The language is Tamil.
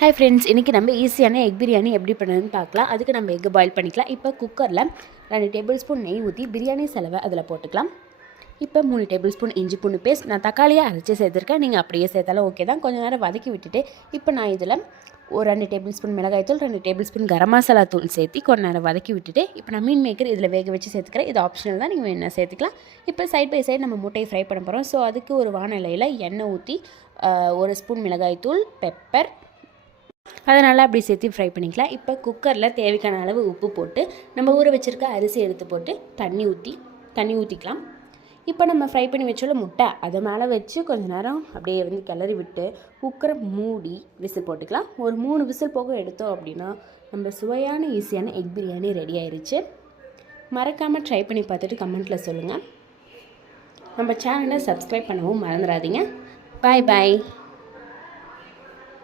ஹாய் ஃப்ரெண்ட்ஸ், இன்றைக்கி நம்ம ஈஸியான எக் பிரியாணி எப்படி பண்ணுறதுன்னு பார்க்கலாம். அதுக்கு நம்ம எக்கு பாயில் பண்ணிக்கலாம். இப்போ குக்கரில் 2 டேபிள் ஸ்பூன் நெய் ஊற்றி பிரியாணி செலவை அதில் போட்டுக்கலாம். இப்போ 3 டேபிள் ஸ்பூன் இஞ்சி பூண்டு பேஸ்ட், நான் தக்காளியாக அரைச்சி சேர்த்துருக்கேன். நீங்கள் அப்படியே சேர்த்தாலும் ஓகே தான். கொஞ்சம் நேரம் வதக்கி விட்டுட்டு இப்போ நான் இதில் ஒரு 2 டேபிள் ஸ்பூன் மிளகாய்த்தூள், 2 டேபிள் ஸ்பூன் கரம் மசாலா தூள் சேர்த்து கொஞ்சம் நேரம் வதக்கி விட்டுட்டு இப்போ நான் மீன் மேக்கர் இதில் வேக வச்சு சேர்த்துக்கிறேன். இது ஆப்ஷனல் தான், நீங்கள் வேணா சேர்த்துக்கலாம். இப்போ சைட் பை சைடு நம்ம முட்டையை ஃப்ரை பண்ண போகிறோம். ஸோ அதுக்கு ஒரு வாணலியில் எண்ணெய் ஊற்றி 1 ஸ்பூன் மிளகாய்த்தூள், பெப்பர், அதனால் அப்படி சேர்த்து ஃப்ரை பண்ணிக்கலாம். இப்போ குக்கரில் தேவையான அளவு உப்பு போட்டு நம்ம ஊற வச்சுருக்க அரிசி எடுத்து போட்டு தண்ணி ஊற்றிக்கலாம். இப்போ நம்ம ஃப்ரை பண்ணி வச்சோல முட்டை அதை மேலே வச்சு கொஞ்சம் நேரம் அப்படியே கிளறி விட்டு குக்கரை மூடி விசில் போட்டுக்கலாம். ஒரு 3 விசில் போக எடுத்தோம் அப்படின்னா நம்ம சுவையான ஈஸியான எக் பிரியாணி ரெடி ஆயிடுச்சு. மறக்காமல் ட்ரை பண்ணி பார்த்துட்டு கமெண்ட்டில் சொல்லுங்கள். நம்ம சேனலை சப்ஸ்கிரைப் பண்ணவும் மறந்துடாதீங்க. பாய் பாய்.